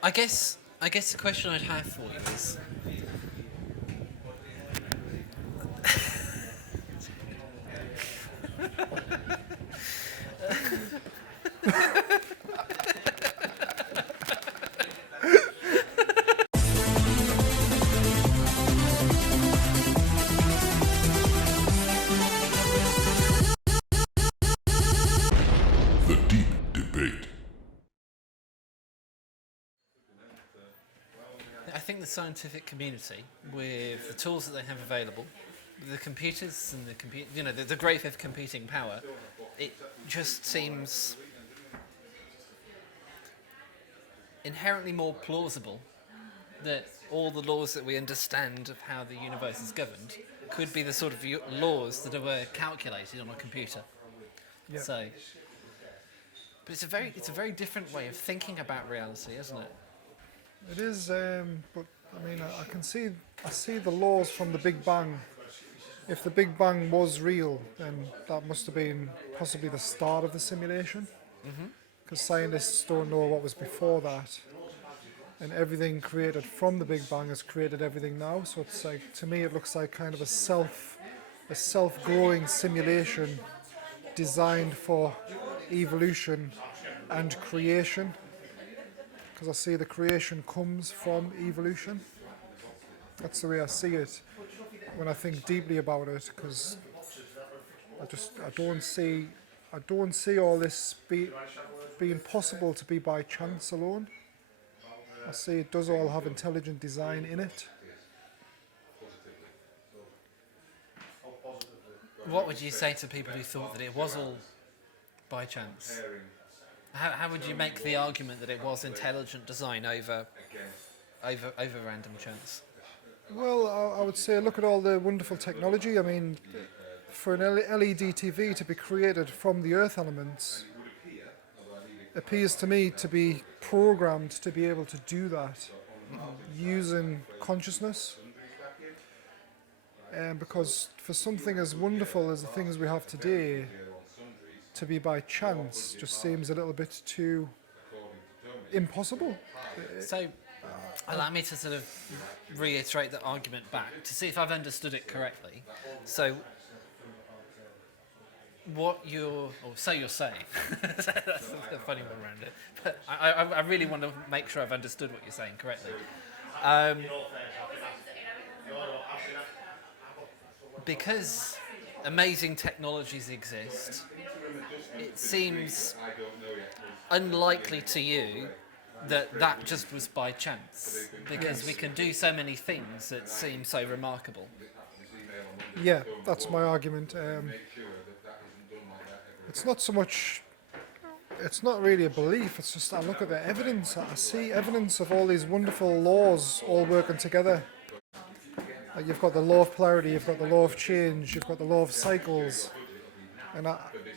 I guess the question I'd have for you is, The Deep Debate. I think the scientific community, with the tools that they have available, the computers and the growth of computing power, it just seems inherently more plausible that all the laws that we understand of how the universe is governed could be the sort of laws that were calculated on a computer. Yeah. So, but it's a very different way of thinking about reality, isn't it? It is, but I mean, I see the laws from the Big Bang. If the Big Bang was real, then that must have been possibly the start of the simulation. Because scientists don't know what was before that, and everything created from the Big Bang has created everything now. So it's like, to me, it looks like kind of a self-growing simulation designed for evolution and creation. Because I see the creation comes from evolution. That's the way I see it when I think deeply about it. Because I don't see all this being possible to be by chance alone. I see it does all have intelligent design in it. What would you say to people who thought that it was all by chance? How would you make the argument that it was intelligent design over random chance? Well, I would say look at all the wonderful technology. I mean, for an LED TV to be created from the earth elements appears to me to be programmed to be able to do that using consciousness. Because for something as wonderful as the things we have today to be by chance just seems a little bit too impossible. So, allow me to sort of reiterate the argument back to see if I've understood it correctly. So, so you're saying, that's a funny one around it, but I really want to make sure I've understood what you're saying correctly. Because amazing technologies exist, it seems unlikely to you that just was by chance, because we can do so many things that seem so remarkable. Yeah, that's my argument. It's not so much, it's not really a belief, it's just I look at the evidence, I see evidence of all these wonderful laws all working together. Like you've got the law of polarity, you've got the law of change, you've got the law of cycles. And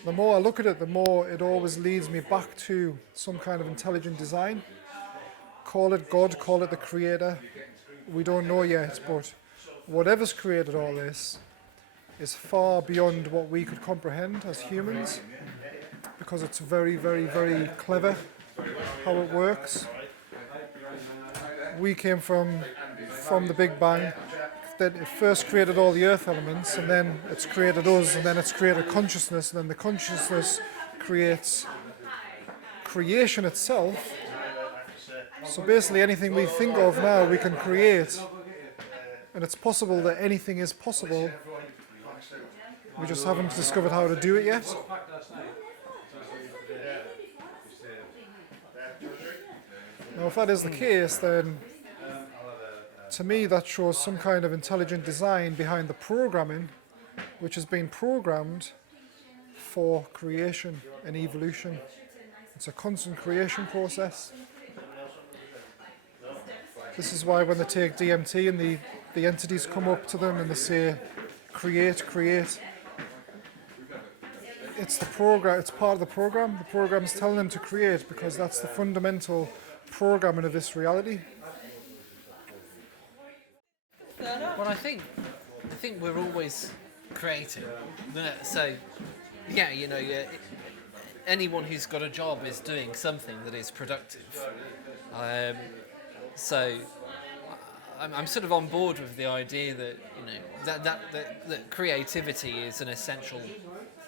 the more I look at it, the more it always leads me back to some kind of intelligent design. Call it God, call it the creator. We don't know yet, but whatever's created all this is far beyond what we could comprehend as humans, because it's very, very, very clever how it works. We came from the Big Bang, that it first created all the earth elements, and then it's created us, and then it's created consciousness, and then the consciousness creates creation itself. So basically anything we think of now we can create, and it's possible that anything is possible. We just haven't discovered how to do it yet. Now if that is the case, then to me that shows some kind of intelligent design behind the programming, which has been programmed for creation and evolution. It's a constant creation process. This is why when they take DMT and the entities come up to them and they say, create, create. It's the program, it's part of the program. The program's telling them to create because that's the fundamental programming of this reality. Well, I think we're always creating. So, anyone who's got a job is doing something that is productive. So I'm sort of on board with the idea that that creativity is an essential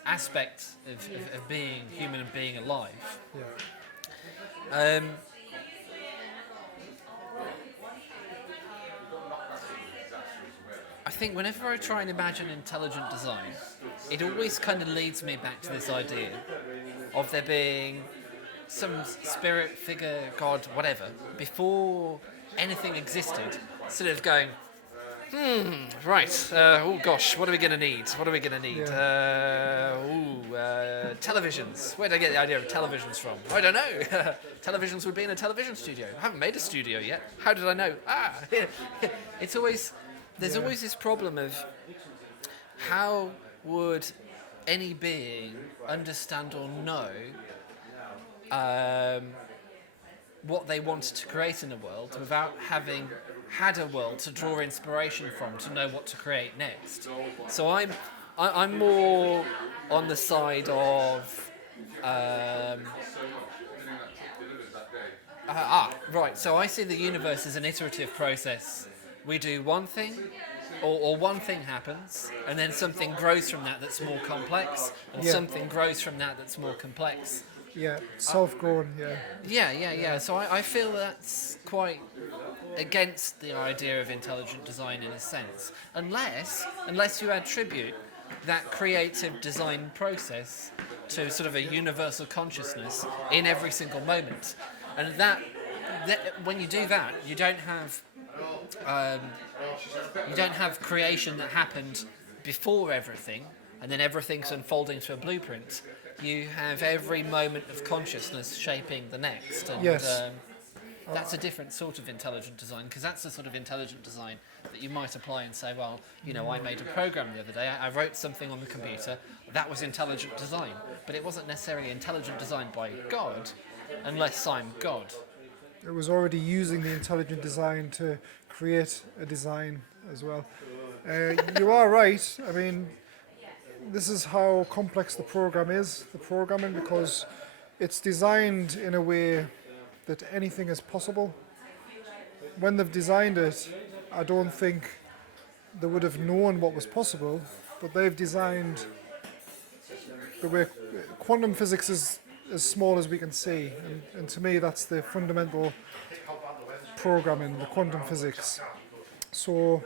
aspect of being human and being alive. Yeah. Um, I think whenever I try and imagine intelligent design, it always kind of leads me back to this idea of there being some spirit, figure, God, whatever, before anything existed, sort of going, right, oh gosh, what are we going to need? What are we going to need? Televisions. Where did I get the idea of televisions from? I don't know. Televisions would be in a television studio. I haven't made a studio yet. How did I know? It's always, there's always this problem of how would any being understand or know what they wanted to create in a world without having had a world to draw inspiration from to know what to create next. So I'm more on the side of right. So I see the universe as an iterative process. We do one thing, or one thing happens, and then something grows from that that's more complex, and something grows from that that's more complex. Yeah, self-grown, yeah. Yeah. So I feel that's quite against the idea of intelligent design in a sense, unless you attribute that creative design process to sort of a universal consciousness in every single moment, and that when you do that, you don't have creation that happened before everything, and then everything's unfolding to a blueprint. You have every moment of consciousness shaping the next, and that's a different sort of intelligent design, because that's the sort of intelligent design that you might apply and say, well, I made a program the other day, I wrote something on the computer, that was intelligent design, but it wasn't necessarily intelligent design by God, unless I'm God. It was already using the intelligent design to create a design as well. You are right. I mean, this is how complex the program is, the programming, because it's designed in a way that anything is possible. When they've designed it, I don't think they would have known what was possible, but they've designed the way quantum physics is as small as we can see, and to me that's the fundamental programming, the quantum physics. So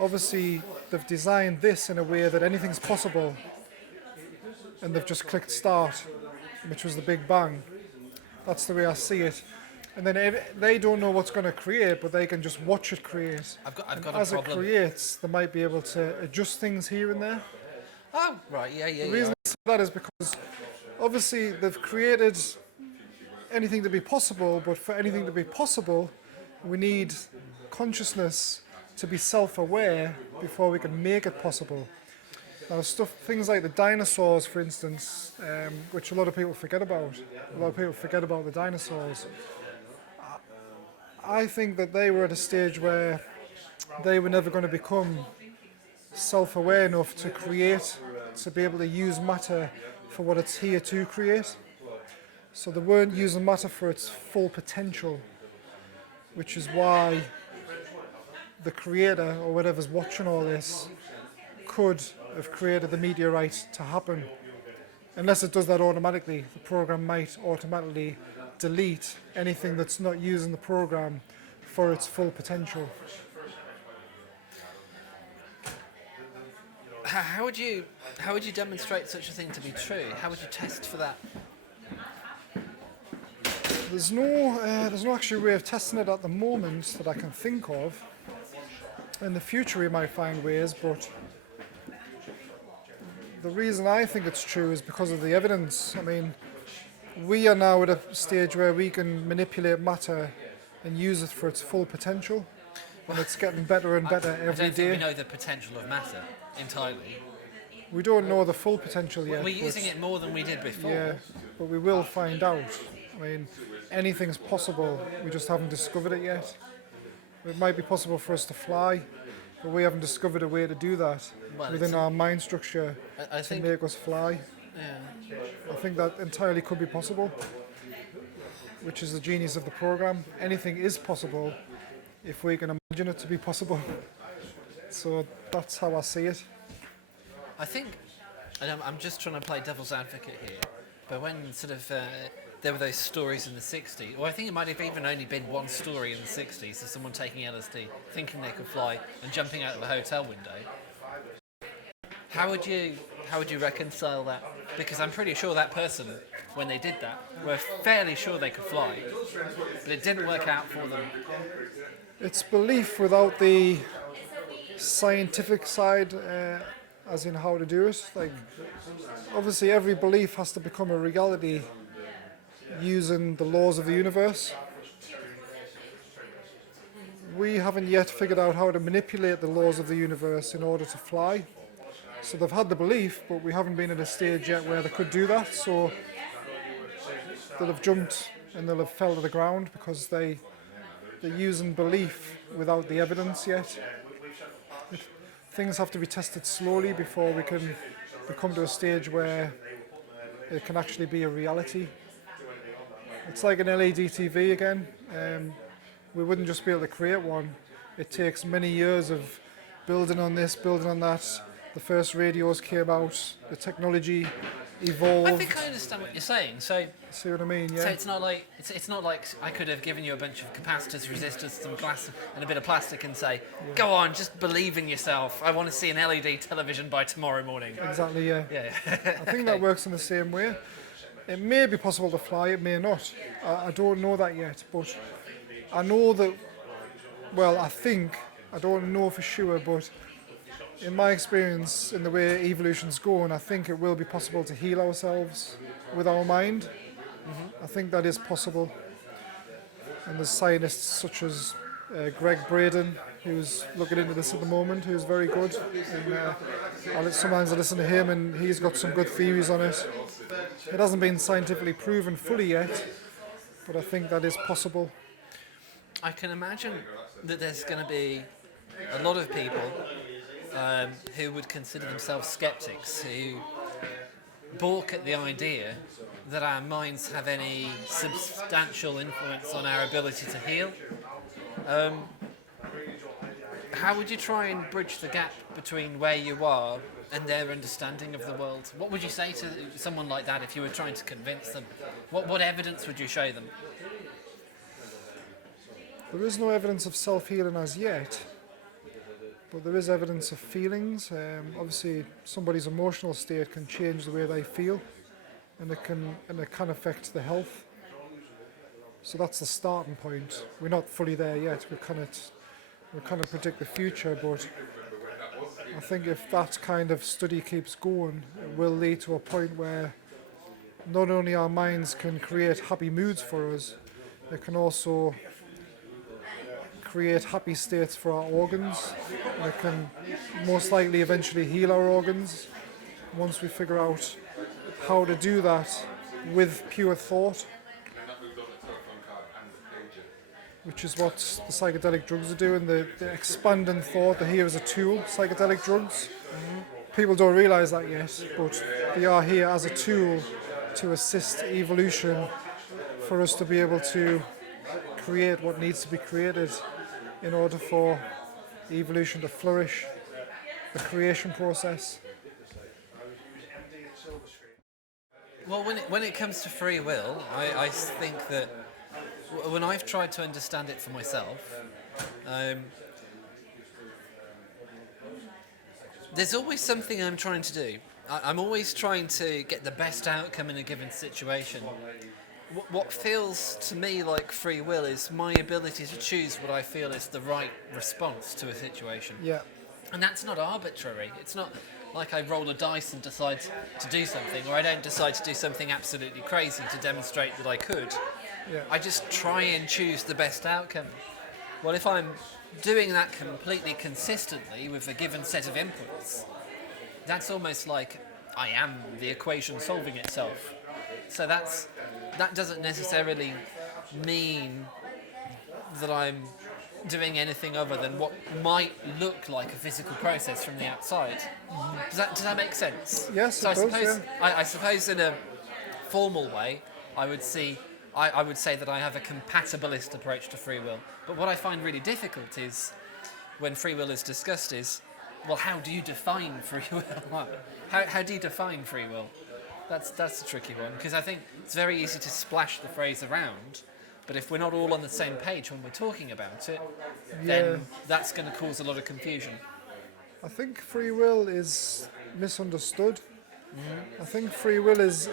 obviously they've designed this in a way that anything's possible, and they've just clicked start, which was the Big Bang. That's the way I see it. And then they don't know what's going to create, but they can just watch it create. I've got a problem. As it creates, they might be able to adjust things here and there. Oh, right, yeah. The reason I say that is because obviously they've created anything to be possible, but for anything to be possible, we need consciousness to be self-aware before we can make it possible. Now, things like the dinosaurs, for instance, which a lot of people forget about. A lot of people forget about the dinosaurs. I think that they were at a stage where they were never going to become self-aware enough to create, to be able to use matter for what it's here to create. So they weren't using matter for its full potential, which is why the creator, or whatever's watching all this, could have created the meteorite to happen. Unless it does that automatically, the program might automatically delete anything that's not using the program for its full potential. How would you demonstrate such a thing to be true? How would you test for that? There's no actual way of testing it at the moment that I can think of. In the future we might find ways, but the reason I think it's true is because of the evidence. I mean, we are now at a stage where we can manipulate matter and use it for its full potential, and it's getting better and better every I don't day. think we know the potential of matter entirely. We don't know the full potential yet. We're using it more than we did before. Yeah, but we will find out. I mean, anything's possible, we just haven't discovered it yet. It might be possible for us to fly, but we haven't discovered a way to do that within our mind structure to make us fly. Yeah. I think that entirely could be possible. which is the genius of the program. Anything is possible if we can imagine it to be possible. So that's how I see it. I think, and I'm just trying to play devil's advocate here, but when sort of there were those stories in the 60s, or I think it might have even only been one story in the 60s of someone taking LSD, thinking they could fly, and jumping out of a hotel window. How would you reconcile that? Because I'm pretty sure that person, when they did that, were fairly sure they could fly, but it didn't work out for them. It's belief without the scientific side, as in how to do it. Like, obviously, every belief has to become a reality using the laws of the universe. We haven't yet figured out how to manipulate the laws of the universe in order to fly. So they've had the belief, but we haven't been at a stage yet where they could do that. So they'll have jumped and they'll have fell to the ground because they're using belief without the evidence yet. Things have to be tested slowly before we can come to a stage where it can actually be a reality. It's like an LED TV again. We wouldn't just be able to create one. It takes many years of building on this, building on that. The first radios came out, the technology evolved. I think I understand what you're saying. So, see what I mean? Yeah. so it's not like I could have given you a bunch of capacitors, resistors, some glass, and a bit of plastic, and say, "Go on, just believe in yourself. I want to see an LED television by tomorrow morning." Exactly. Yeah. Yeah. I think that works in the same way. It may be possible to fly. It may not. I don't know that yet, but I know that. Well, I don't know for sure, but in my experience, in the way evolution's going, I think it will be possible to heal ourselves with our mind. Mm-hmm. I think that is possible. And there's scientists such as Greg Braden, who's looking into this at the moment, who's very good. And sometimes I listen to him, and he's got some good theories on it. It hasn't been scientifically proven fully yet, but I think that is possible. I can imagine that there's going to be a lot of people who would consider themselves skeptics, who balk at the idea that our minds have any substantial influence on our ability to heal. How would you try and bridge the gap between where you are and their understanding of the world? What would you say to someone like that if you were trying to convince them? What evidence would you show them? There is no evidence of self-healing as yet, but there is evidence of feelings. Obviously, somebody's emotional state can change the way they feel, and it can affect the health. So that's the starting point. We're not fully there yet. We cannot predict the future, but I think if that kind of study keeps going, it will lead to a point where not only our minds can create happy moods for us, it can also create happy states for our organs, and it can most likely eventually heal our organs once we figure out how to do that with pure thought, which is what the psychedelic drugs are doing. They're expanding thought. They're here as a tool, psychedelic drugs. People don't realise that yet, but they are here as a tool to assist evolution for us to be able to create what needs to be created in order for evolution to flourish, the creation process. Well, when it comes to free will, I think that when I've tried to understand it for myself, there's always something I'm trying to do. I'm always trying to get the best outcome in a given situation. What feels to me like free will is my ability to choose what I feel is the right response to a situation. Yeah. And that's not arbitrary. It's not like I roll a dice and decide to do something, or I don't decide to do something absolutely crazy to demonstrate that I could. Yeah. I just try and choose the best outcome. Well, if I'm doing that completely consistently with a given set of inputs, that's almost like I am the equation solving itself. So that doesn't necessarily mean that I'm doing anything other than what might look like a physical process from the outside. Does that make sense? Yes, So it does, yeah. I suppose in a formal way, I would see I would say that I have a compatibilist approach to free will. But what I find really difficult is when free will is discussed is, well, how do you define free will? how do you define free will? That's a tricky one, because I think it's very easy to splash the phrase around, but if we're not all on the same page when we're talking about it, then that's going to cause a lot of confusion. I think free will is misunderstood. I think free will is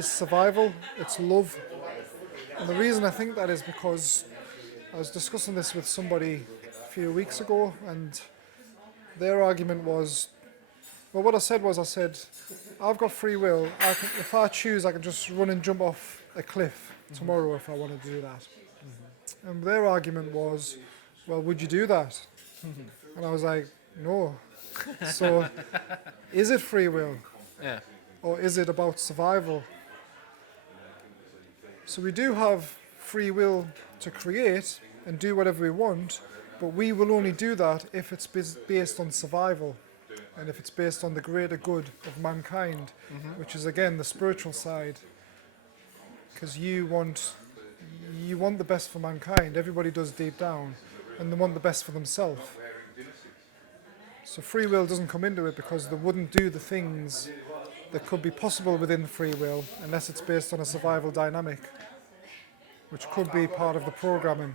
survival, it's love. And the reason I think that is because I was discussing this with somebody a few weeks ago, and their argument was, well, what I said, I've got free will. If I choose, I can just run and jump off a cliff tomorrow if I wanted to do that. And their argument was, well, would you do that? And I was like, no. So, is it free will? Yeah. Or is it about survival? So we do have free will to create and do whatever we want, but we will only do that if it's based on survival and if it's based on the greater good of mankind, which is again the spiritual side. Because you want the best for mankind. Everybody does deep down, and they want the best for themselves. So free will doesn't come into it because they wouldn't do the things that could be possible within free will unless it's based on a survival dynamic, which could be part of the programming.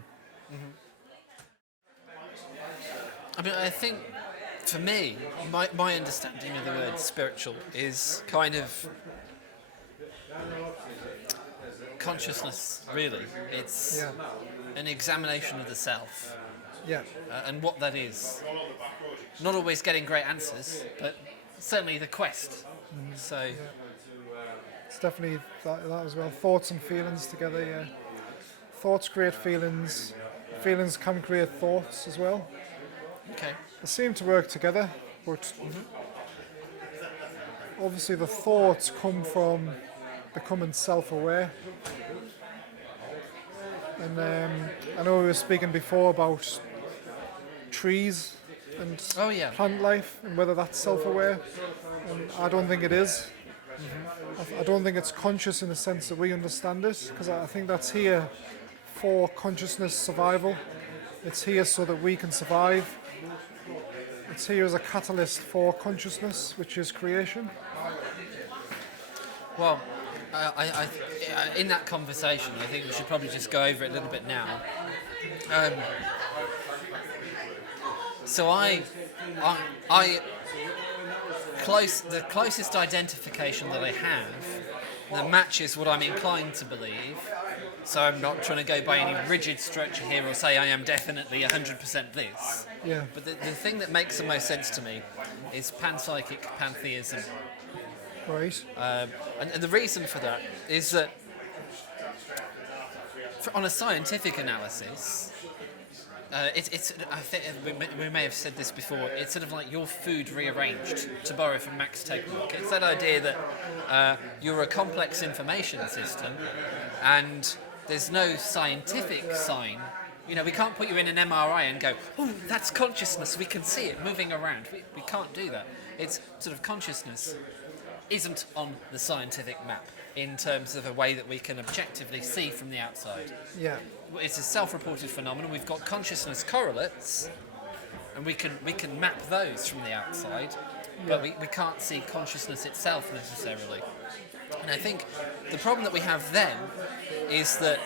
I mean, I think for me, my understanding of the word spiritual is kind of consciousness, really. It's an examination of the self and what that is. Not always getting great answers, but certainly the quest. So it's definitely that as well. Thoughts and feelings together, yeah. Thoughts create feelings. Feelings can create thoughts as well. okay. They seem to work together, but obviously the thoughts come from becoming self-aware. And I know we were speaking before about trees and plant life and whether that's self-aware, and I don't think it is. I don't think it's conscious in the sense that we understand it, because I think that's here for consciousness survival. It's here so that we can survive. It's here as a catalyst for consciousness, which is creation. Well, I in that conversation, I think we should probably just go over it a little bit now. So the closest identification that I have that matches what I'm inclined to believe. So I'm not trying to go by any rigid structure here or say I am definitely 100% this. Yeah. But the thing that makes the most sense to me is panpsychic pantheism. Right. And the reason for that is that on a scientific analysis, it's I think we may have said this before, it's sort of like your food rearranged, to borrow from Max Tegmark. It's that idea that you're a complex information system and there's no scientific sign. You know, we can't put you in an MRI and go, oh, that's consciousness, we can see it moving around. We can't do that. It's sort of consciousness isn't on the scientific map in terms of a way that we can objectively see from the outside. Yeah. It's a self-reported phenomenon. We've got consciousness correlates, and we can map those from the outside, but we can't see consciousness itself necessarily. And I think the problem that we have then is that,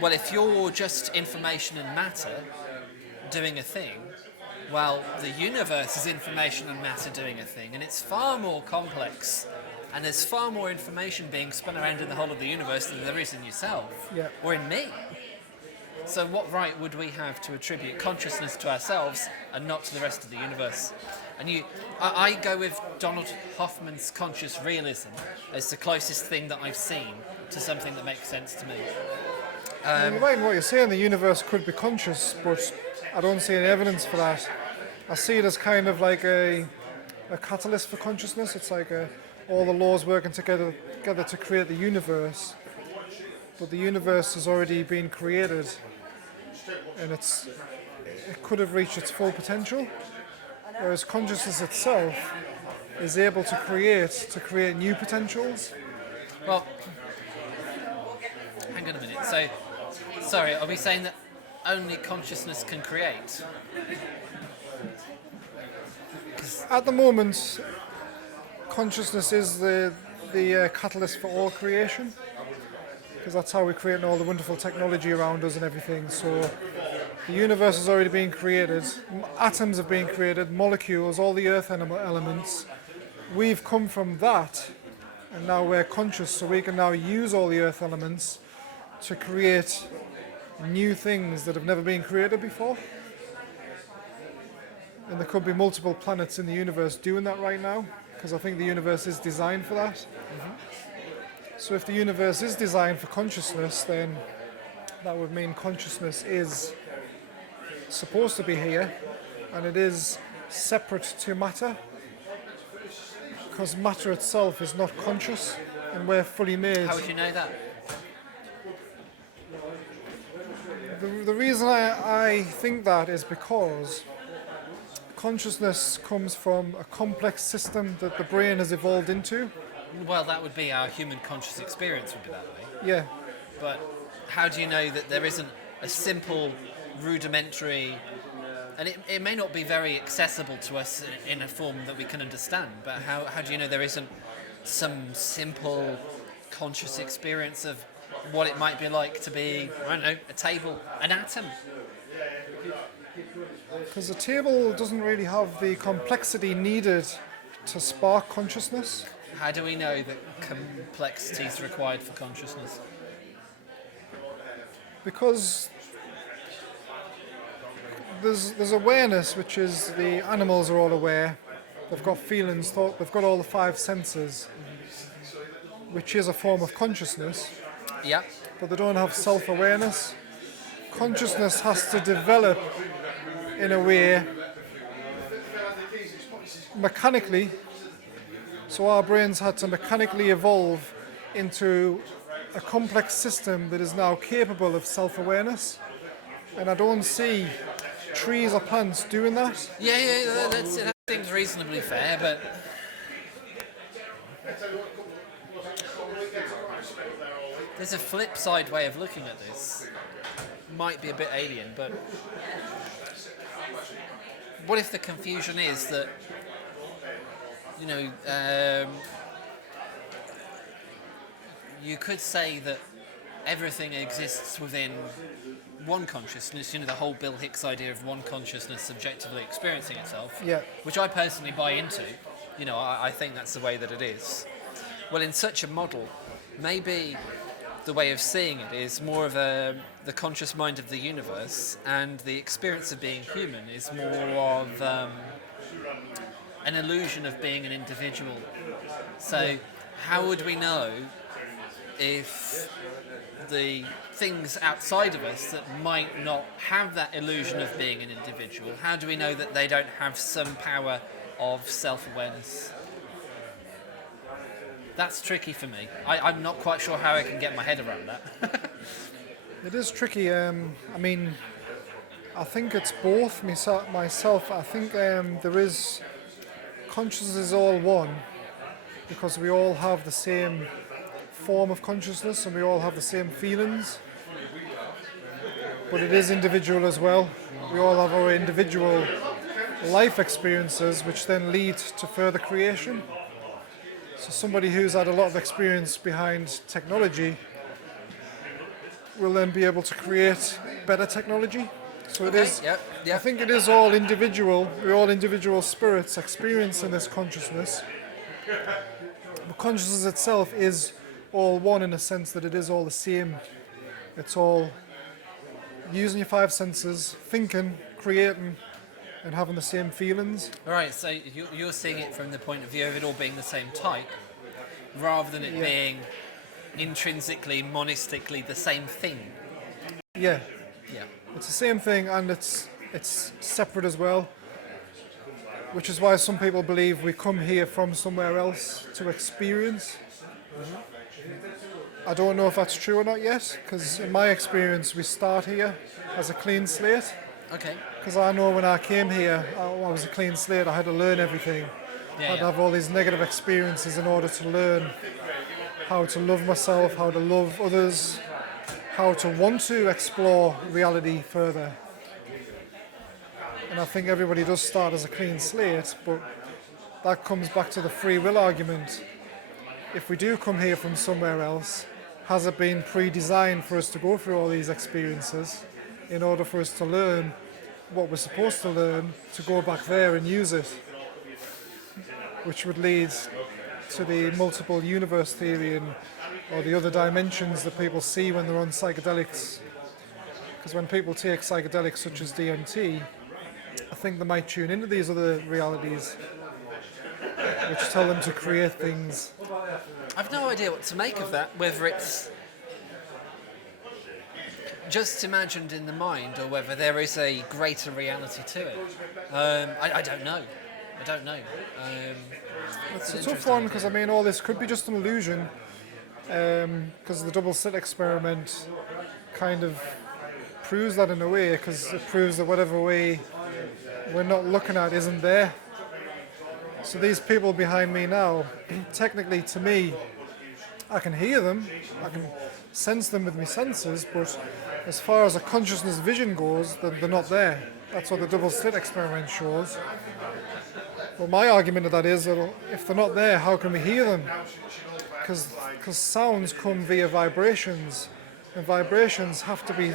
well, if you're just information and matter doing a thing, well, the universe is information and matter doing a thing, and it's far more complex, and there's far more information being spun around in the whole of the universe than there is in yourself, or in me. So what right would we have to attribute consciousness to ourselves and not to the rest of the universe? And I go with Donald Hoffman's conscious realism as the closest thing that I've seen to something that makes sense to me. Right, what you're saying, the universe could be conscious, but I don't see any evidence for that. I see it as kind of like a catalyst for consciousness. It's like all the laws working together to create the universe, but the universe has already been created, and it could have reached its full potential, whereas consciousness itself is able to create new potentials. Well, hang on a minute. So, sorry, are we saying that only consciousness can create? At the moment, consciousness is the catalyst for all creation, because that's how we're creating all the wonderful technology around us and everything. So the universe has already been created, atoms have been created, molecules, all the earth elements. We've come from that, and now we're conscious, so we can now use all the earth elements to create new things that have never been created before. And there could be multiple planets in the universe doing that right now, because I think the universe is designed for that. So if the universe is designed for consciousness, then that would mean consciousness is supposed to be here, and it is separate to matter, because matter itself is not conscious, and we're fully made. How would you know that? The reason I think that is because consciousness comes from a complex system that the brain has evolved into. Well, that would be our human conscious experience would be that way. Yeah, But how do you know that there isn't a simple, rudimentary, and it may not be very accessible to us in a form that we can understand, but how do you know there isn't some simple conscious experience of what it might be like to be, I don't know, a table, an atom? because the table doesn't really have the complexity needed to spark consciousness. How do we know that complexity is required for consciousness? Because there's awareness, which is the animals are all aware. They've got feelings, thought. They've got all the five senses, which is a form of consciousness. Yeah. But they don't have self-awareness. Consciousness has to develop in a way mechanically. So our brains had to mechanically evolve into a complex system that is now capable of self-awareness. And I don't see trees or plants doing that. Yeah, that seems reasonably fair, but there's a flip side way of looking at this. Might be a bit alien, but what if the confusion is that, you know, you could say that everything exists within one consciousness, you know, the whole Bill Hicks idea of one consciousness subjectively experiencing itself, Yeah. which I personally buy into. You know, I think that's the way that it is. Well, in such a model, maybe the way of seeing it is more of the conscious mind of the universe, and the experience of being human is more of an illusion of being an individual. So how would we know if the things outside of us that might not have that illusion of being an individual, how do we know that they don't have some power of self-awareness? That's tricky for me. I'm not quite sure how I can get my head around that. It is tricky. I mean, I think it's both. Myself, I think there is consciousness is all one, because we all have the same form of consciousness and we all have the same feelings. But it is individual as well. We all have our individual life experiences, which then lead to further creation. So somebody who's had a lot of experience behind technology will then be able to create better technology. So it is. Yep. I think it is all individual. We're all individual spirits experiencing this consciousness. But consciousness itself is all one in the sense that it is all the same. It's all using your five senses, thinking, creating, and having the same feelings. All right, so you're seeing it from the point of view of it all being the same type, rather than it being intrinsically, monistically the same thing. Yeah, Yeah. it's the same thing, and it's separate as well. Which is why some people believe we come here from somewhere else to experience. I don't know if that's true or not yet, because in my experience we start here as a clean slate. Okay. Because I know when I came here, I was a clean slate. I had to learn everything. I had to have all these negative experiences in order to learn how to love myself, how to love others, how to want to explore reality further. And I think everybody does start as a clean slate, but that comes back to the free will argument. If we do come here from somewhere else, has it been pre-designed for us to go through all these experiences in order for us to learn what we're supposed to learn, to go back there and use it? Which would lead to the multiple universe theory or the other dimensions that people see when they're on psychedelics. Because when people take psychedelics such as DMT, I think they might tune into these other realities which tell them to create things. I've no idea what to make of that, whether it's just imagined in the mind or whether there is a greater reality to it. I don't know. I don't know. It's a tough one because I mean all this could be just an illusion because the double slit experiment kind of proves that in a way, because it proves that whatever way we're not looking at isn't there. So these people behind me now, technically to me, I can hear them, I can sense them with my senses, but as far as a consciousness vision goes, they're not there. That's what the double slit experiment shows. Well, my argument of that is that if they're not there, how can we hear them? Because sounds come via vibrations, and vibrations have to be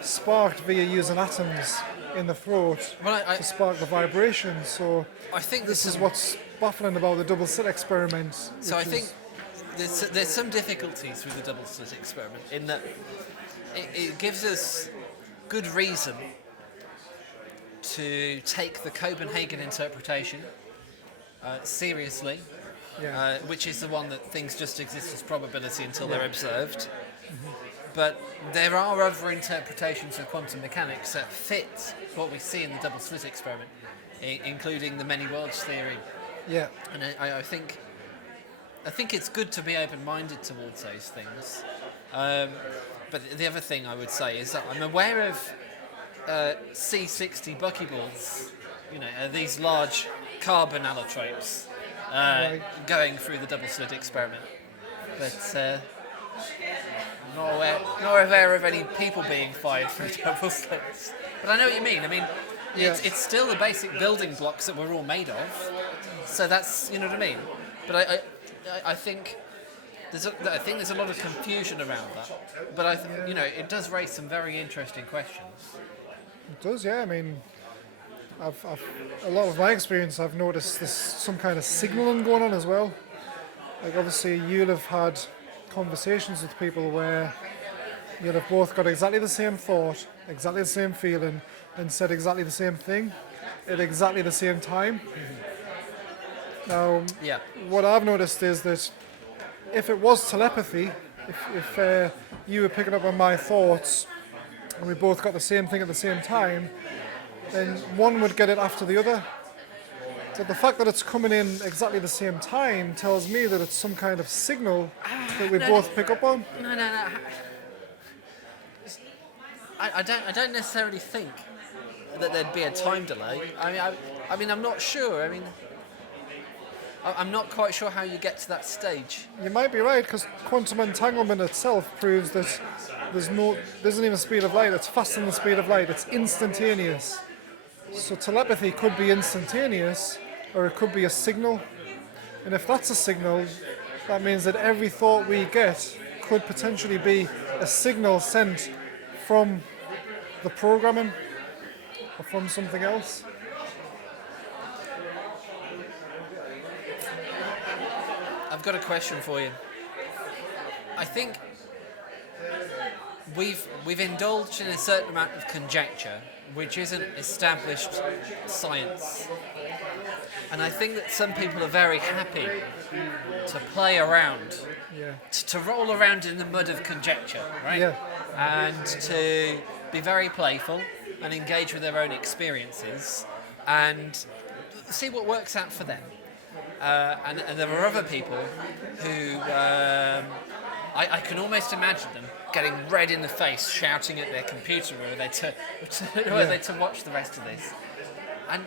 sparked via using atoms in the throat to spark the vibrations. So I think this is what's baffling about the double slit experiment. So I think there's some difficulties with the double slit experiment in that it gives us good reason to take the Copenhagen interpretation seriously, which is the one that things just exist as probability until they're observed. Mm-hmm. But there are other interpretations of quantum mechanics that fit what we see in the double slit experiment, including the many worlds theory. Yeah. And I think it's good to be open-minded towards those things. But the other thing I would say is that I'm aware of C60 buckyballs, these large carbon allotropes going through the double slit experiment. But not aware of any people being fired through double slits. But I know what you mean. I mean, it's still the basic building blocks that we're all made of. So that's, you know what I mean. But I think there's a lot of confusion around that. But it does raise some very interesting questions. It does, yeah. I mean, I've a lot of my experience, I've noticed there's some kind of signalling going on as well. Like obviously you'll have had conversations with people where you'll have both got exactly the same thought, exactly the same feeling, and said exactly the same thing at exactly the same time. Mm-hmm. Now, what I've noticed is that if it was telepathy, if you were picking up on my thoughts and we both got the same thing at the same time, then one would get it after the other. So the fact that it's coming in exactly the same time tells me that it's some kind of signal that we both pick up on. No. I don't necessarily think that there'd be a time delay. I mean, I'm not sure. I mean, I'm not quite sure how you get to that stage. You might be right, because quantum entanglement itself proves that there isn't even speed of light. It's faster than the speed of light. It's instantaneous. So telepathy could be instantaneous, or it could be a signal. And if that's a signal, that means that every thought we get could potentially be a signal sent from the programming or from something else. I've got a question for you. I think we've indulged in a certain amount of conjecture, which isn't established science. And I think that some people are very happy to play around, to roll around in the mud of conjecture, right? Yeah. And to be very playful and engage with their own experiences and see what works out for them. And there are other people who I can almost imagine them getting red in the face, shouting at their computer were they to watch the rest of this. And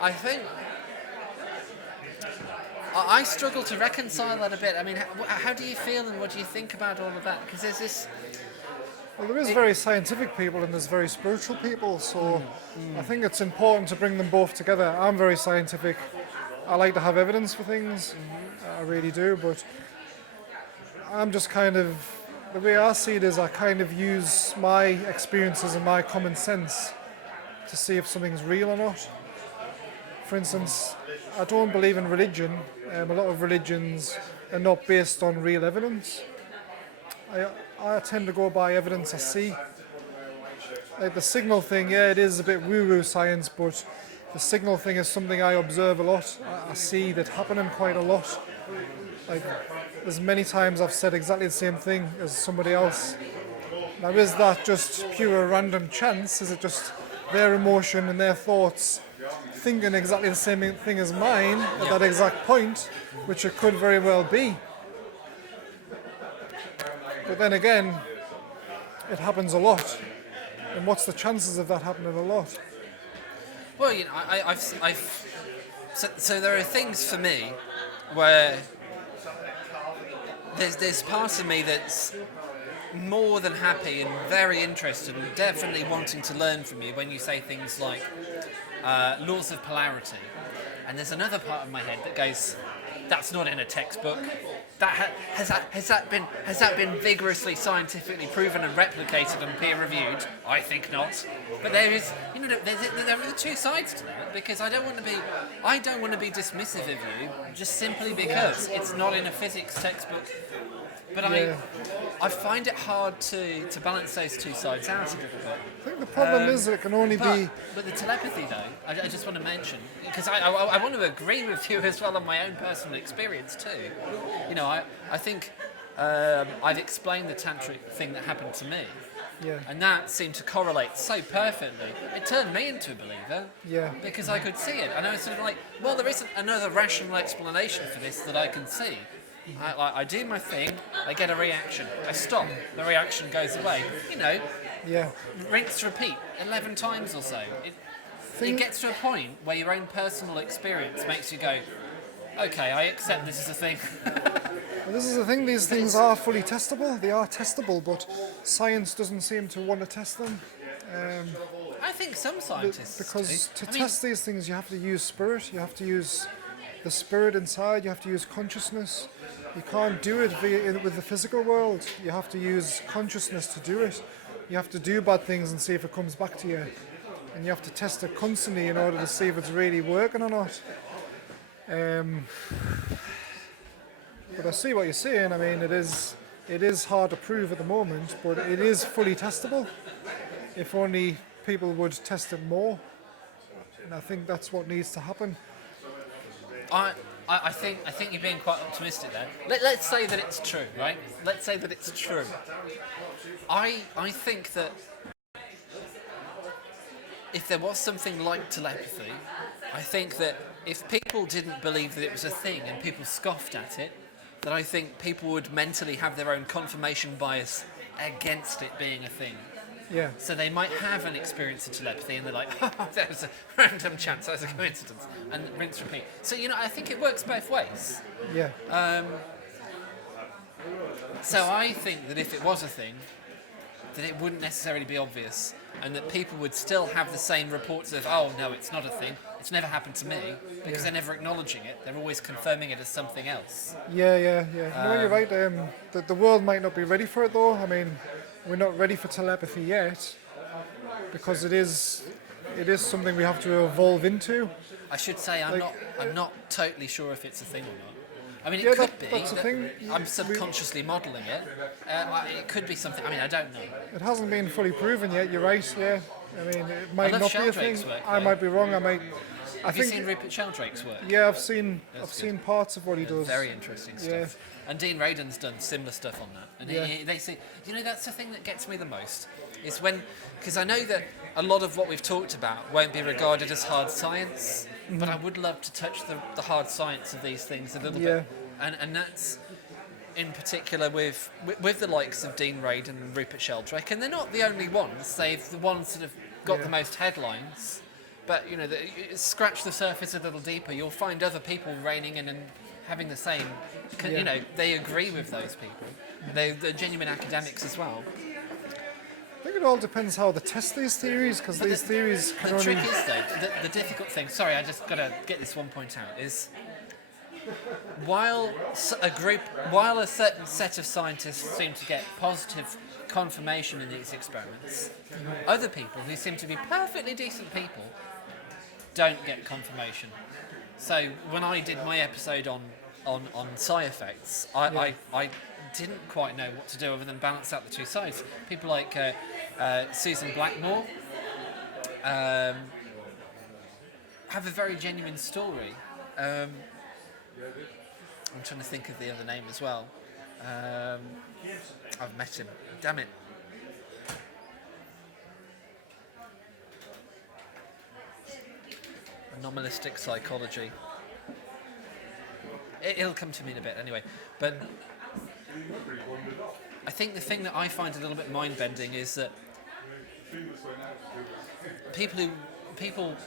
I think I struggle to reconcile that a bit. I mean, how do you feel and what do you think about all of that? Because there's Well, there is very scientific people and there's very spiritual people, so I think it's important to bring them both together. I'm very scientific. I like to have evidence for things. I really do, but I'm just kind of, the way I see it is I kind of use my experiences and my common sense to see if something's real or not. For instance, I don't believe in religion. A lot of religions are not based on real evidence. I tend to go by evidence I see. Like the signal thing, yeah, it is a bit woo-woo science, but the signal thing is something I observe a lot. I see that happening quite a lot. Like, there's many times I've said exactly the same thing as somebody else. Now, is that just pure random chance? Is it just their emotion and their thoughts thinking exactly the same thing as mine at that exact point, which it could very well be? But then again, it happens a lot. And what's the chances of that happening a lot? Well, so there are things for me where there's part of me that's more than happy and very interested and definitely wanting to learn from you when you say things like laws of polarity. And there's another part of my head that goes, that's not in a textbook. Has that been vigorously scientifically proven and replicated and peer reviewed? I think not. But there is, there are two sides to that, because I don't want to be dismissive of you just simply because it's not in a physics textbook. But I find it hard to balance those two sides out a little bit. I think the problem is that it can only be... But the telepathy, though, I just want to mention, because I want to agree with you as well on my own personal experience too. I think I've explained the tantric thing that happened to me. Yeah. And that seemed to correlate so perfectly. It turned me into a believer. Yeah. Because I could see it. And I was sort of like, well, there isn't another rational explanation for this that I can see. I do my thing, I get a reaction. I stop, the reaction goes away. Yeah. Rinse, repeat, 11 times or so. It gets to a point where your own personal experience makes you go, okay, I accept this is a thing. Well, this is the thing, these things are fully testable. They are testable, but science doesn't seem to want to test them. I think some scientists Because do. test these things, you have to use spirit, you have to use the spirit inside, you have to use consciousness. You can't do it with the physical world. You have to use consciousness to do it. You have to do bad things and see if it comes back to you. And you have to test it constantly in order to see if it's really working or not. But I see what you're saying. I mean, it is hard to prove at the moment, but it is fully testable. If only people would test it more. And I think that's what needs to happen. I think you're being quite optimistic there. Let's say that it's true, right? Let's say that it's true. I think that if there was something like telepathy, I think that if people didn't believe that it was a thing and people scoffed at it, that I think people would mentally have their own confirmation bias against it being a thing. Yeah. So they might have an experience of telepathy and they're like, oh, that was a random chance, that was a coincidence, and rinse, repeat. So, I think it works both ways. Yeah. So I think that if it was a thing, that it wouldn't necessarily be obvious, and that people would still have the same reports of, oh, no, it's not a thing, it's never happened to me, because they're never acknowledging it, they're always confirming it as something else. Yeah. No, you're right. The world might not be ready for it, though. I mean, we're not ready for telepathy yet, because it is something we have to evolve into. I should say I'm not totally sure if it's a thing or not. I mean, Yeah, it could that's be. the thing. I'm subconsciously modelling it. It could be something. I mean, I don't know. It hasn't been fully proven yet. You're right. Yeah. I mean, it might love not be a Sheldrake's thing. work, I though. might be wrong. Have you think. seen Rupert Sheldrake's work? Yeah, I've seen That's seen parts of what he does. Very interesting stuff. Yeah. And Dean Radin's done similar stuff on that. And they say, that's the thing that gets me the most, is because I know that a lot of what we've talked about won't be regarded as hard science, but I would love to touch the hard science of these things a little bit. And that's in particular with the likes of Dean Radin and Rupert Sheldrake, and they're not the only ones. They've the ones that have got the most headlines. But scratch the surface a little deeper, you'll find other people reining in and having the same. They agree with those people. They're genuine academics as well. think it all depends how they test these theories, because these theories can The only... trick is, though, the difficult thing, sorry, I just got to get this one point out, is while a certain set of scientists seem to get positive confirmation in these experiments, other people who seem to be perfectly decent people don't get confirmation. So when I did my episode on side effects, I didn't quite know what to do other than balance out the two sides. People like Susan Blackmore have a very genuine story. I'm trying to think of the other name as well. I've met him. Damn it. Anomalistic psychology. It'll come to me in a bit anyway. But I think the thing that I find a little bit mind-bending is that people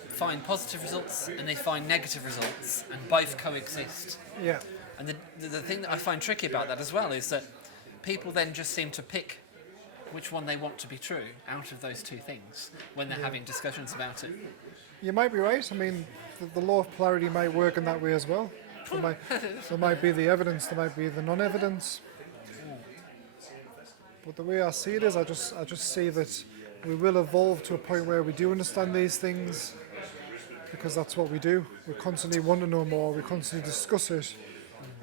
find positive results and they find negative results, and both coexist. Yeah. And the thing that I find tricky about that as well is that people then just seem to pick which one they want to be true out of those two things when they're having discussions about it. You might be right. I mean, the law of polarity might work in that way as well. There might be the evidence, there might be the non-evidence. But the way I see it is, I just see that we will evolve to a point where we do understand these things, because that's what we do. We constantly want to know more, we constantly discuss it,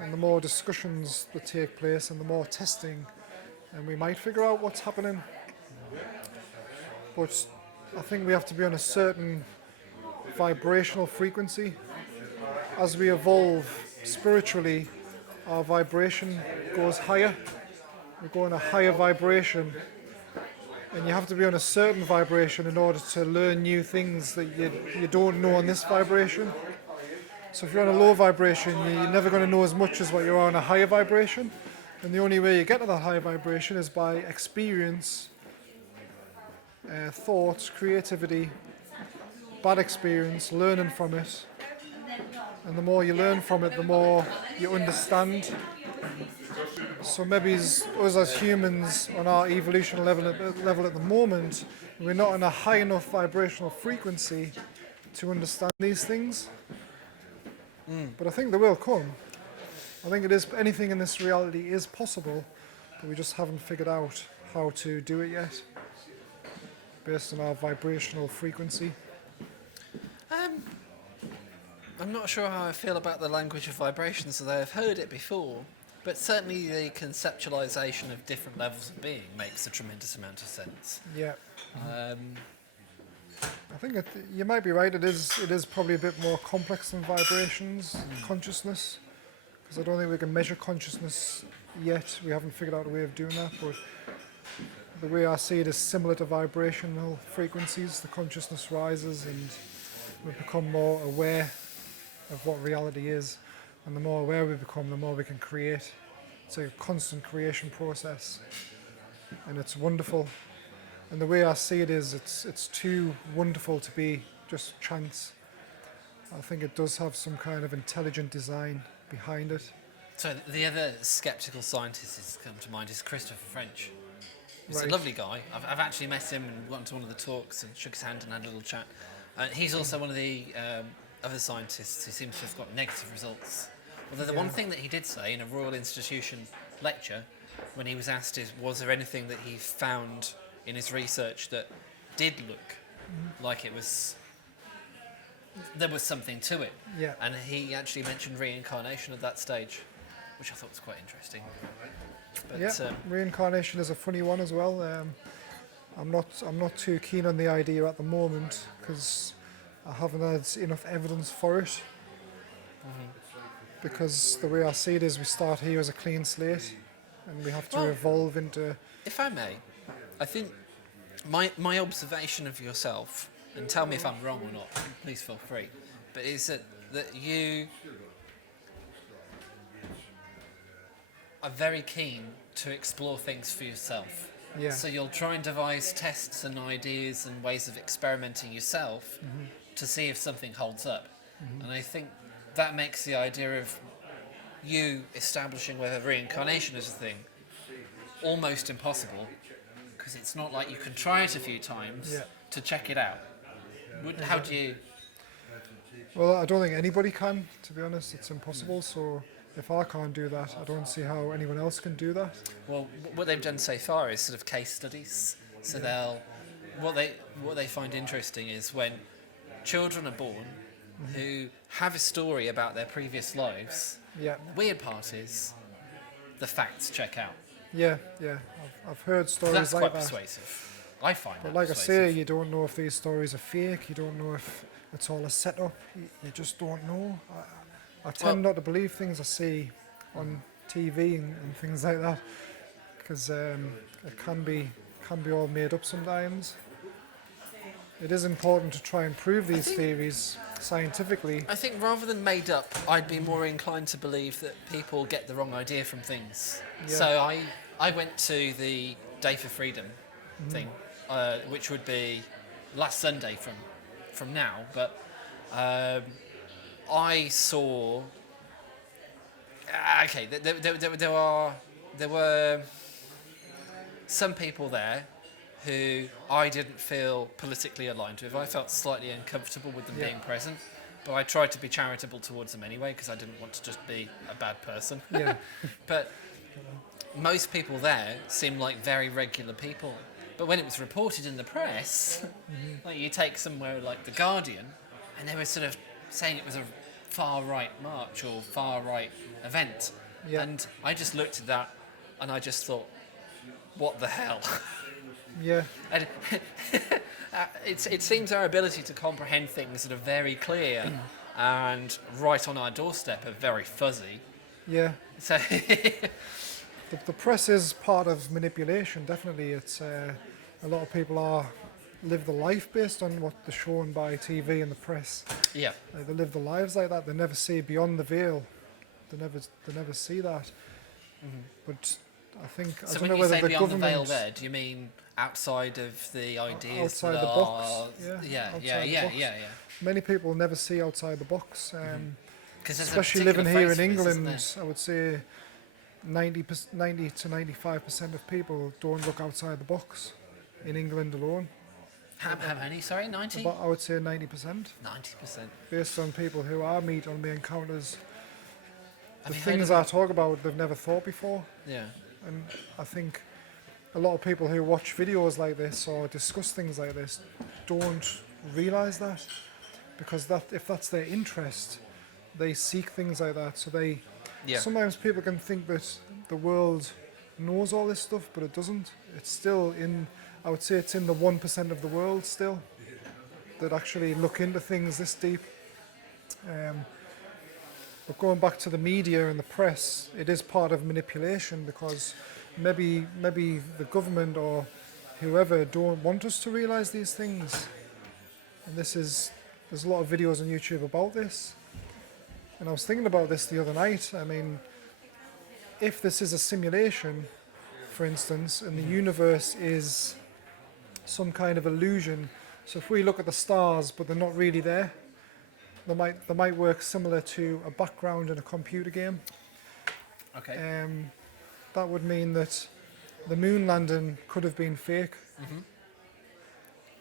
and the more discussions that take place and the more testing, and we might figure out what's happening. But I think we have to be on a certain vibrational frequency. As we evolve spiritually, our vibration goes higher. We go on a higher vibration, and you have to be on a certain vibration in order to learn new things that you don't know on this vibration. So if you're on a low vibration, you're never going to know as much as what you're on a higher vibration, and the only way you get to that higher vibration is by experience, thoughts, creativity, bad experience, learning from it. And the more you learn from it, the more you understand. So maybe us as humans on our evolutionary level at the moment, we're not on a high enough vibrational frequency to understand these things. But I think they will come. I think anything in this reality is possible, but we just haven't figured out how to do it yet, based on our vibrational frequency. I'm not sure how I feel about the language of vibrations, although I've heard it before, but certainly the conceptualization of different levels of being makes a tremendous amount of sense. Yeah. I think you might be right. It is probably a bit more complex than vibrations, consciousness, because I don't think we can measure consciousness yet. We haven't figured out a way of doing that, but the way I see it is similar to vibrational frequencies. The consciousness rises and we become more aware of what reality is, and the more aware we become, the more we can create. It's a constant creation process, and it's wonderful. And the way I see it is, it's too wonderful to be just chance. I think it does have some kind of intelligent design behind it. So the other skeptical scientist that's come to mind is Christopher French. He's Right. a lovely guy. I've actually met him and gone to one of the talks and shook his hand and had a little chat. He's also one of the other scientists who seems to have got negative results. Although the one thing that he did say in a Royal Institution lecture, when he was asked was there anything that he found in his research that did look like there was something to it. Yeah. And he actually mentioned reincarnation at that stage, which I thought was quite interesting. But, Reincarnation is a funny one as well. I'm not too keen on the idea at the moment, because I haven't had enough evidence for it. Because the way I see it is, we start here as a clean slate, and we have to evolve into... If I may, I think my observation of yourself, and tell me if I'm wrong or not, please feel free, but is that you are very keen to explore things for yourself. Yeah. So you'll try and devise tests and ideas and ways of experimenting yourself to see if something holds up. And I think that makes the idea of you establishing whether reincarnation is a thing almost impossible, because it's not like you can try it a few times Yeah. to check it out. How do you? Well, I don't think anybody can, to be honest. It's impossible. So if I can't do that, I don't see how anyone else can do that. Well, what they've done so far is sort of case studies. So what they find interesting is when children are born who have a story about their previous lives. Yeah, The weird part is the facts check out. yeah. I've heard So stories that's like quite that. persuasive. I find But that like I persuasive. say, you don't know if these stories are fake. You don't know if it's all a setup. You just don't know. I tend not to believe things I see on TV and things like that, because it can be all made up sometimes. It is important to try and prove these theories scientifically. I think rather than made up, I'd be more inclined to believe that people get the wrong idea from things. Yeah. So I went to the Day for Freedom thing, which would be last Sunday from now, but I saw. Okay, there were some people there who I didn't feel politically aligned with. I felt slightly uncomfortable with them Yeah. being present, but I tried to be charitable towards them anyway because I didn't want to just be a bad person. Yeah, But most people there seemed like very regular people. But when it was reported in the press, like you take somewhere like The Guardian, and they were sort of saying it was a far-right march or far-right event. Yeah. And I just looked at that and I just thought, what the hell? yeah, And it seems our ability to comprehend things that are very clear and right on our doorstep are very fuzzy. yeah. So The press is part of manipulation. Definitely, it's a lot of people live the life based on what they're shown by TV and the press. yeah, They live their lives like that. They never see beyond the veil. They never see that. But I think I so don't when know you whether say the beyond the government veil there, do you mean outside of the ideas outside that the are... box. Yeah, outside the box. yeah. Many people never see outside the box. Because Especially living here in England, I would say 90 to 95% of people don't look outside the box in England alone. How many, sorry, 90? But I would say 90%, 90%. based on people who I meet on the encounters. Have The you heard things of I talk about, they've never thought before. Yeah. And I think a lot of people who watch videos like this or discuss things like this don't realise that. Because if that's their interest, they seek things like that. So Yeah. sometimes people can think that the world knows all this stuff, but it doesn't. It's still I would say it's in the 1% of the world still that actually look into things this deep. But going back to the media and the press, it is part of manipulation because maybe the government or whoever don't want us to realise these things. And there's a lot of videos on YouTube about this. And I was thinking about this the other night. I mean, if this is a simulation, for instance, and the universe is some kind of illusion, so if we look at the stars but they're not really there, they might work similar to a background in a computer game. Okay. That would mean that the moon landing could have been fake.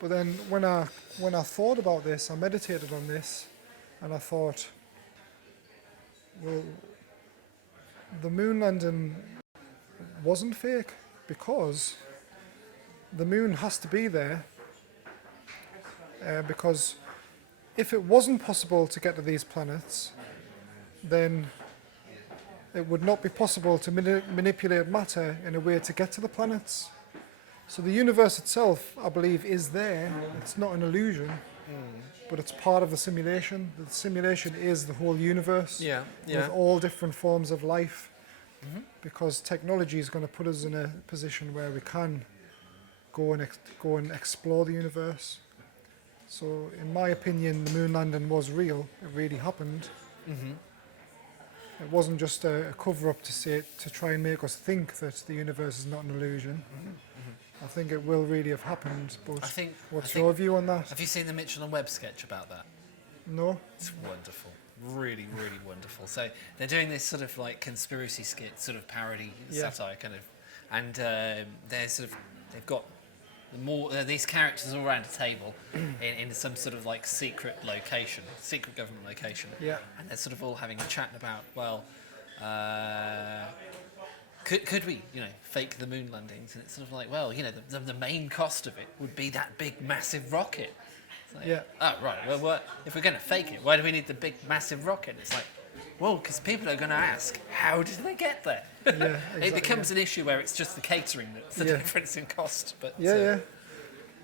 But then when I thought about this, I meditated on this, and I thought, well, the moon landing wasn't fake because the moon has to be there because if it wasn't possible to get to these planets, then it would not be possible to manipulate matter in a way to get to the planets. So the universe itself, I believe, is there. It's not an illusion, but it's part of the simulation. The simulation is the whole universe with all different forms of life, because technology is going to put us in a position where we can go and explore the universe. So, in my opinion, the moon landing was real. It really happened. It wasn't just a cover-up to try and make us think that the universe is not an illusion. I think it will really have happened. But what's your view on that? Have you seen the Mitchell and Webb sketch about that? No. It's wonderful. Really, really wonderful. So they're doing this sort of like conspiracy skit, sort of parody, satire kind of, and they're sort of they've got these characters all around a table in some sort of like secret government location. Yeah. And they're sort of all having a chat about, well, could we, fake the moon landings? And it's sort of like, well, the main cost of it would be that big, massive rocket. It's like, Yeah. oh, right. Well, if we're going to fake it, why do we need the big, massive rocket? It's like, well, because people are going to ask, how did they get there? Yeah, exactly, It becomes an issue where it's just the catering that's the difference in cost. But Yeah.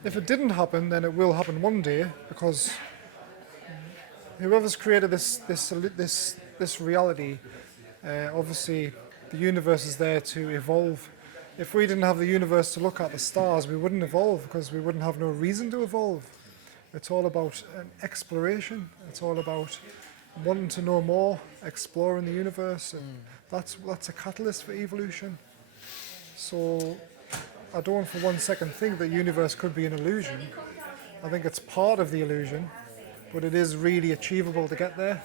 If it didn't happen, then it will happen one day, because whoever's created this reality, obviously the universe is there to evolve. If we didn't have the universe to look at, the stars, we wouldn't evolve, because we wouldn't have no reason to evolve. It's all about exploration. It's all about wanting to know more, exploring the universe. And that's a catalyst for evolution. So I don't for one second think the universe could be an illusion. I think it's part of the illusion, but it is really achievable to get there.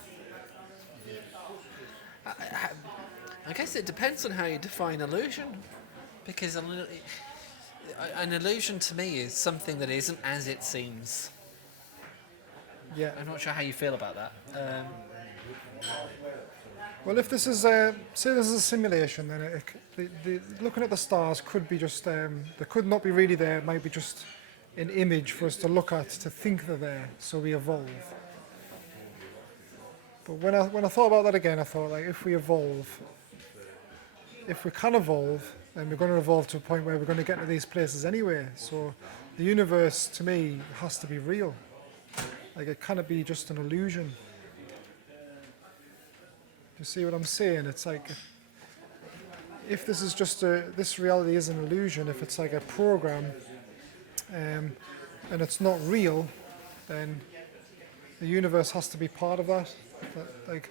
I guess it depends on how you define illusion, because an illusion to me is something that isn't as it seems. Yeah. I'm not sure how you feel about that. Well, if this is say this is a simulation, then looking at the stars could be just they could not be really there. It might be just an image for us to look at, to think they're there, so we evolve. But when I thought about that again, I thought, like, if we can evolve, then we're going to evolve to a point where we're going to get to these places anyway. So the universe, to me, has to be real. Like, it cannot be just an illusion. You see what I'm saying? It's like, if this is just this reality is an illusion, if it's like a program, and it's not real, then the universe has to be part of that. Like,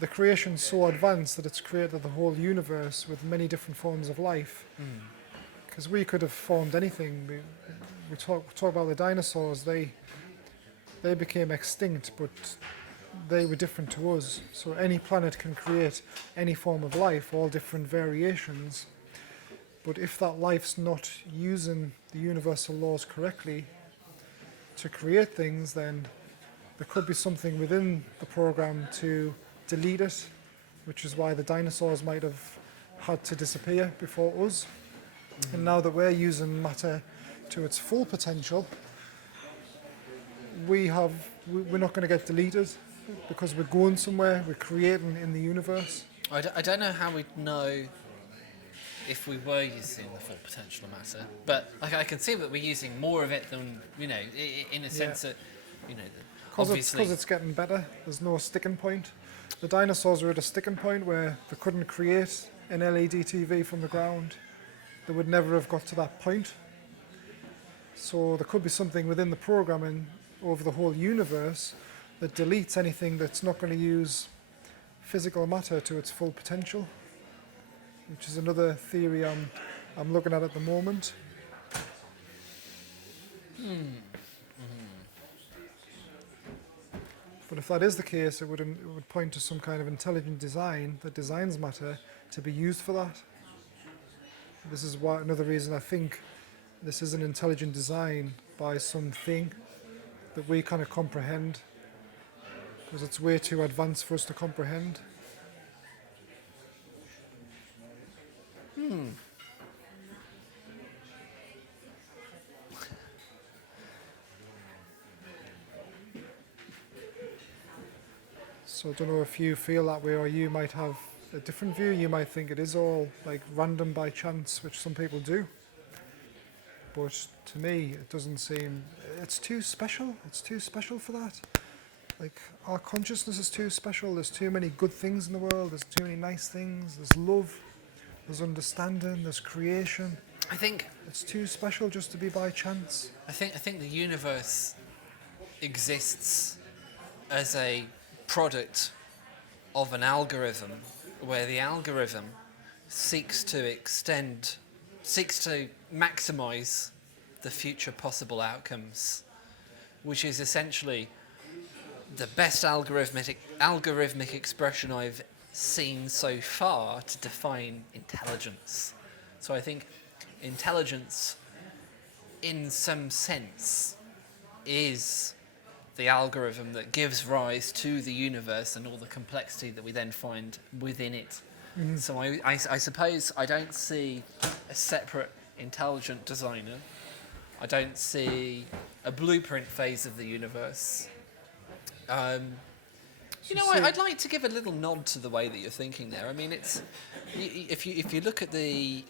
the creation's so advanced that it's created the whole universe with many different forms of life. Because we could have formed anything. We talk about the dinosaurs. They became extinct, but they were different to us. So any planet can create any form of life, all different variations. But if that life's not using the universal laws correctly to create things, then there could be something within the program to delete it, which is why the dinosaurs might have had to disappear before us. And now that we're using matter to its full potential, we're not going to get deleted, because we're going somewhere, we're creating in the universe. I don't know how we'd know if we were using the full potential of matter, but I can see that we're using more of it than, in a sense that, obviously... Because it's getting better, there's no sticking point. The dinosaurs were at a sticking point where they couldn't create an LED TV from the ground. They would never have got to that point. So there could be something within the programming over the whole universe that deletes anything that's not going to use physical matter to its full potential, which is another theory I'm looking at the moment. But if that is the case, it would point to some kind of intelligent design that designs matter to be used for that. This is another reason I think this is an intelligent design by something that we kind of comprehend, because it's way too advanced for us to comprehend. So I don't know if you feel that way, or you might have a different view. You might think it is all like random by chance, which some people do. But to me, it doesn't seem, it's too special. It's too special for that. Like, our consciousness is too special. There's too many good things in the world. There's too many nice things. There's love. There's understanding. There's creation. I think It's too special just to be by chance. I think the universe exists as a product of an algorithm, where the algorithm seeks to maximize the future possible outcomes, which is essentially the best algorithmic expression I've seen so far to define intelligence. So I think intelligence in some sense, is the algorithm that gives rise to the universe and all the complexity that we then find within it. So I suppose I don't see a separate intelligent designer. I don't see a blueprint phase of the universe. I'd like to give a little nod to the way that you're thinking there. I mean, it's if you look at the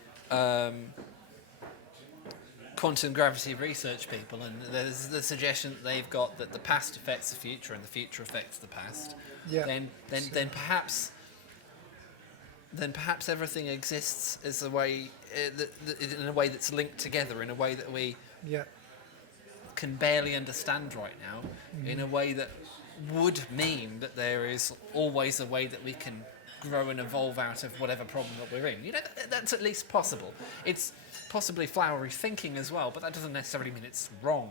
quantum gravity research people, and there's the suggestion that they've got that the past affects the future and the future affects the past. Yeah. Then perhaps everything exists as a way in a way that's linked together in a way that we Yeah. can barely understand right now, in a way that would mean that there is always a way that we can grow and evolve out of whatever problem that we're in. That's at least possible. It's possibly flowery thinking as well, but that doesn't necessarily mean it's wrong.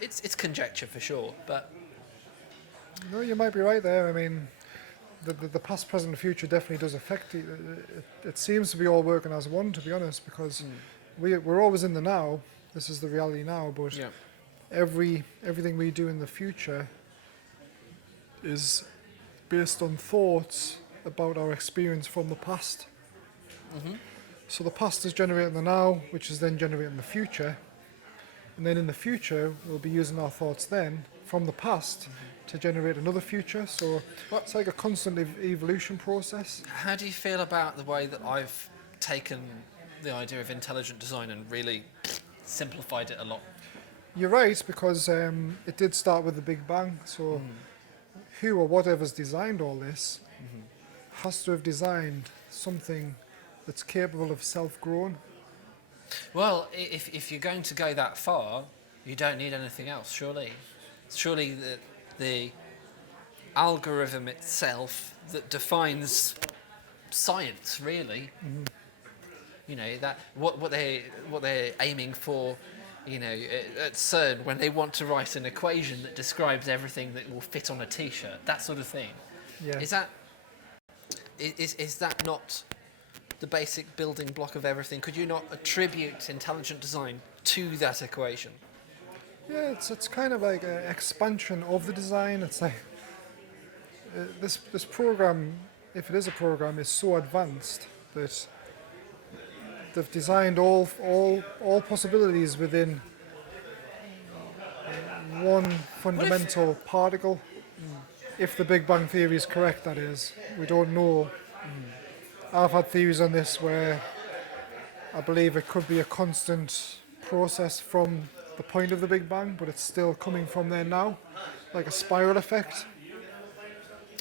It's conjecture for sure, but No, you might be right there. I mean, the past, present, and future definitely does affect it. It seems to be all working as one, to be honest, because we're always in the now. This is the reality now, but yeah. everything we do in the future is based on thoughts about our experience from the past. So the past is generating the now, which is then generating the future, and then in the future we'll be using our thoughts then from the past to generate another future. So it's like a constant evolution process. How do you feel about the way that I've taken the idea of intelligent design and really simplified it a lot? You're right, because it did start with the Big Bang. So who or whatever's designed all this has to have designed something that's capable of self-growing. Well, if you're going to go that far, you don't need anything else, surely. Surely the algorithm itself that defines science, really. That what they're aiming for, at CERN when they want to write an equation that describes everything that will fit on a T-shirt, that sort of thing. Yeah. Is that not the basic building block of everything? Could you not attribute intelligent design to that equation? Yeah, it's kind of like an expansion of the design. It's like this program, if it is a program, is so advanced that they've designed all possibilities within one fundamental particle. If the Big Bang Theory is correct, that is. We don't know. I've had theories on this where I believe it could be a constant process from the point of the Big Bang, but it's still coming from there now, like a spiral effect.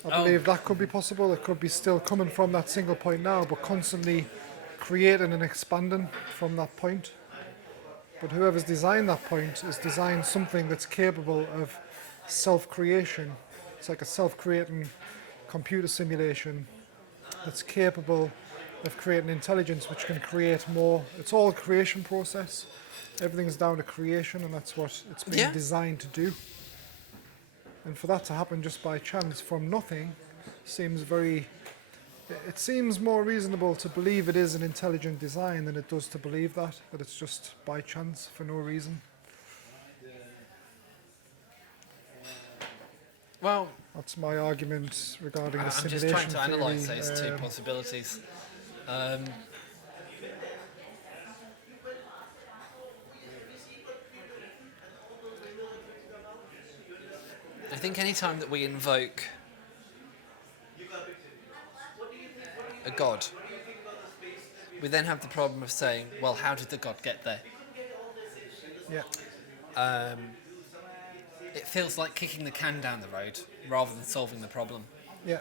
I believe that could be possible. It could be still coming from that single point now, but constantly creating and expanding from that point. But whoever's designed that point has designed something that's capable of self-creation. It's like a self-creating computer simulation that's capable of creating intelligence which can create more. It's all a creation process. Everything's down to creation, and that's what it's been designed to do. And for that to happen just by chance from nothing seems it seems more reasonable to believe it is an intelligent design than it does to believe that it's just by chance for no reason. Well, that's my argument regarding the I'm simulation just trying to theory. analyse those two possibilities. I think any time that we invoke a god, we then have the problem of saying, well, how did the god get there? Yeah. It feels like kicking the can down the road rather than solving the problem. Yeah.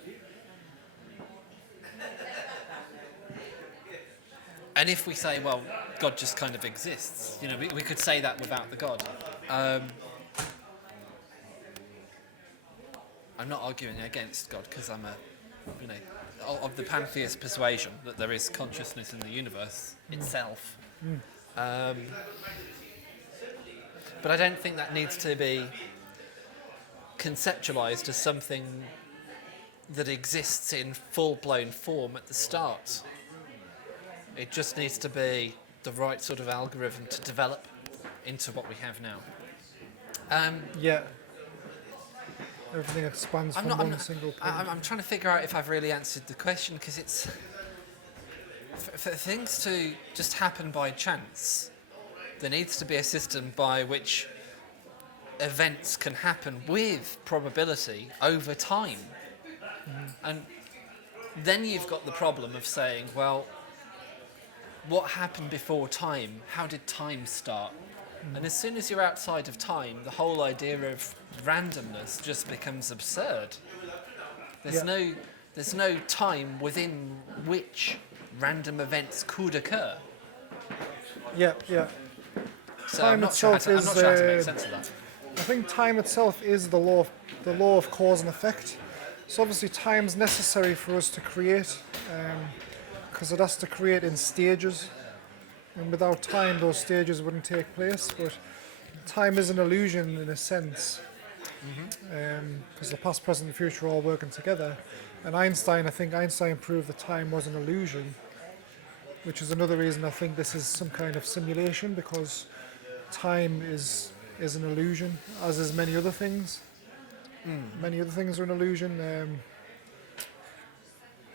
And if we say, well, God just kind of exists, we could say that without the God. I'm not arguing against God because I'm of the pantheist persuasion that there is consciousness in the universe itself. But I don't think that needs to be conceptualized as something that exists in full-blown form at the start. It just needs to be the right sort of algorithm to develop into what we have now. Yeah. Everything expands from one single point. I'm trying to figure out if I've really answered the question, because it's for things to just happen by chance. There needs to be a system by which events can happen with probability over time. And then you've got the problem of saying, well, what happened before time? How did time start? And as soon as you're outside of time, the whole idea of randomness just becomes absurd. There's no time within which random events could occur. Yeah. So Time I'm not sure how itself to make is, sense of that. I think time itself is the law of cause and effect. So obviously time's necessary for us to create, because it has to create in stages. And without time, those stages wouldn't take place. But time is an illusion in a sense, because the past, present, and future are all working together. And I think Einstein proved that time was an illusion, which is another reason I think this is some kind of simulation, because time is an illusion, as is many other things. Many other things are an illusion.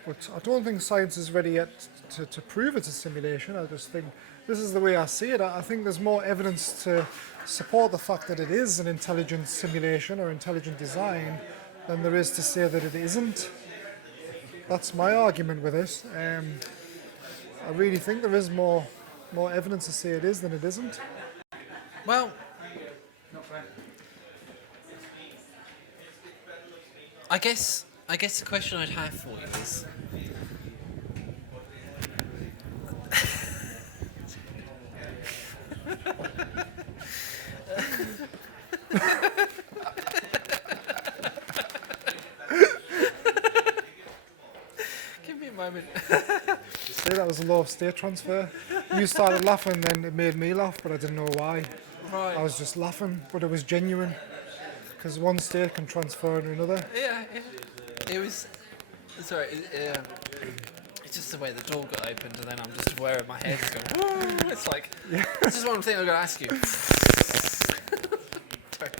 But I don't think science is ready yet to prove it's a simulation. I just think this is the way I see it. I think there's more evidence to support the fact that it is an intelligent simulation or intelligent design than there is to say that it isn't. That's my argument with it. I really think there is more evidence to say it is than it isn't. Well, I guess the question I'd have for you is, give me a moment. See, that was a law of state transfer. You started laughing, then it made me laugh, but I didn't know why. Right. I was just laughing, but it was genuine, because one state can transfer into another. Yeah. It was. Sorry. It's just the way the door got opened, and then I'm just aware of my head going. Woo! It's like. Yeah. This is one thing I'm going to ask you. Sorry.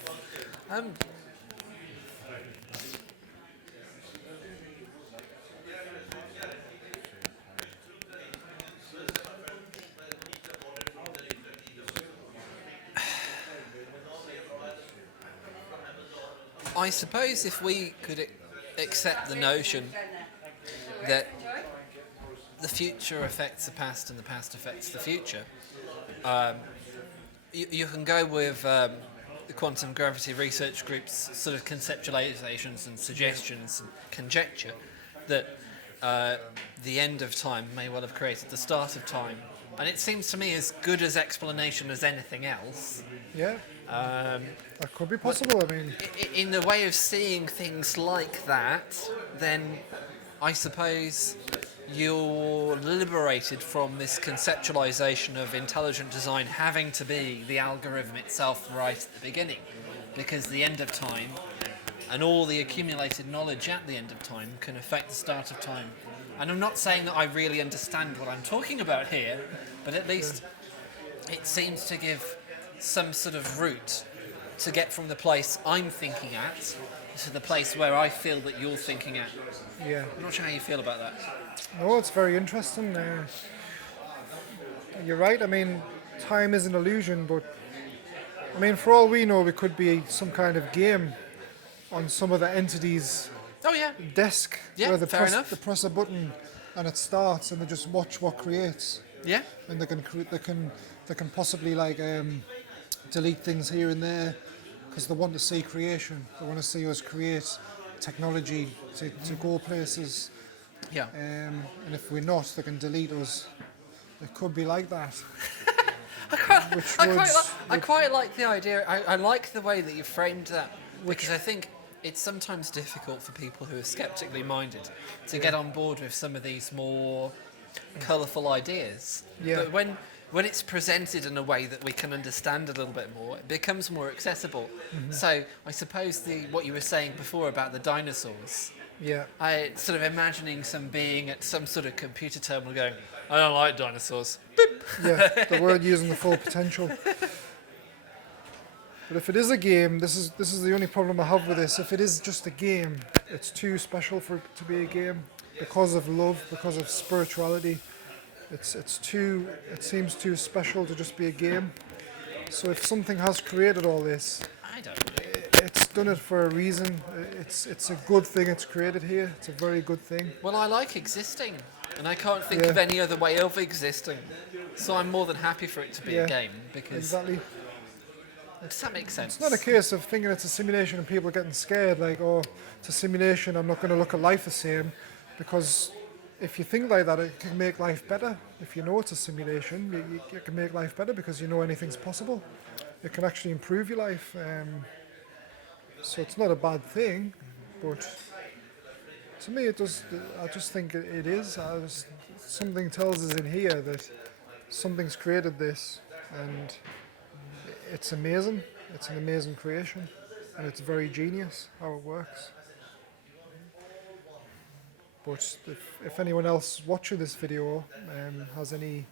I suppose if we could accept the notion that the future affects the past and the past affects the future, you can go with the quantum gravity research group's sort of conceptualizations and suggestions and conjecture that the end of time may well have created the start of time. And it seems to me as good as explanation as anything else. Yeah. That could be possible. I mean, In the way of seeing things like that, then I suppose you're liberated from this conceptualization of intelligent design having to be the algorithm itself right at the beginning, because the end of time and all the accumulated knowledge at the end of time can affect the start of time. And I'm not saying that I really understand what I'm talking about here, but at least it seems to give some sort of route to get from the place I'm thinking at to the place where I feel that you're thinking at. yeah. I'm not sure how you feel about that. No, it's very interesting. You're right. I mean, time is an illusion, but I mean, for all we know, we could be some kind of game on some of the entities' Oh yeah. desk, Yeah, where they fair enough. press a button and it starts, and they just watch what creates, Yeah. and they can possibly like delete things here and there because they want to see creation. They want to see us create technology to go places. Yeah. And if we're not, they can delete us. It could be like that. I quite like the idea. I like the way that you framed that, because I think it's sometimes difficult for people who are skeptically minded to get on board with some of these more colourful ideas. Yeah. But when it's presented in a way that we can understand a little bit more, it becomes more accessible. So I suppose what you were saying before about the dinosaurs, Yeah. I sort of imagining some being at some sort of computer terminal going, I don't like dinosaurs. Yeah, the word using the full potential. But if it is a game, this is the only problem I have with this. If it is just a game, it's too special for it to be a game because of love, because of spirituality. It seems too special to just be a game. So if something has created all this, I don't know. it's done it for a reason. It's a good thing it's created here. It's a very good thing. Well, I like existing, and I can't think Yeah. of any other way of existing. So I'm more than happy for it to be Yeah, a game, because Exactly. does that make sense? It's not a case of thinking it's a simulation and people getting scared, like, oh, it's a simulation, I'm not going to look at life the same. Because if you think like that, it can make life better. If you know it's a simulation, you can make life better because you know anything's possible. It can actually improve your life. So it's not a bad thing, but to me, it does. I just think it is. Something tells us in here that something's created this, and it's amazing. It's an amazing creation, and it's very genius how it works. But if anyone else watching this video has any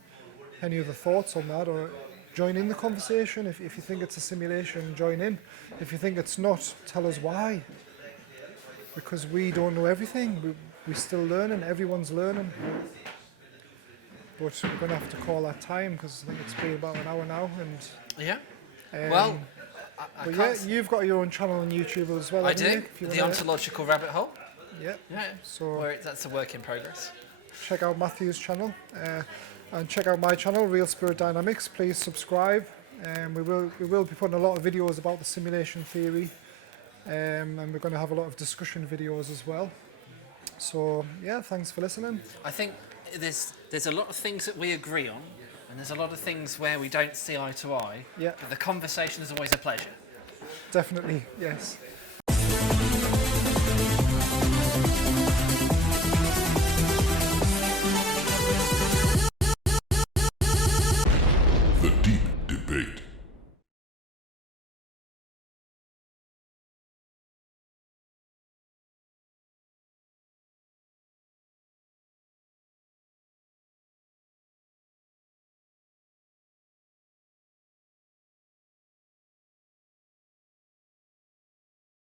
other thoughts on that, or join in the conversation. If you think it's a simulation, join in. If you think it's not, tell us why. Because we don't know everything. We're still learning. Everyone's learning. But we're going to have to call that time because I think it's been about an hour now. And Yeah. um, Well, I but can't. yeah, you've got your own channel on YouTube as well. I haven't you? do. If you The wanna- ontological rabbit hole. Yeah. Yeah. So That's a work in progress. check out Matthew's channel and check out my channel, Real Spirit Dynamics. Please subscribe. We will be putting a lot of videos about the simulation theory, and we're going to have a lot of discussion videos as well. So yeah, thanks for listening. I think there's a lot of things that we agree on, and there's a lot of things where we don't see eye to eye. Yeah. But the conversation is always a pleasure. Definitely, yes.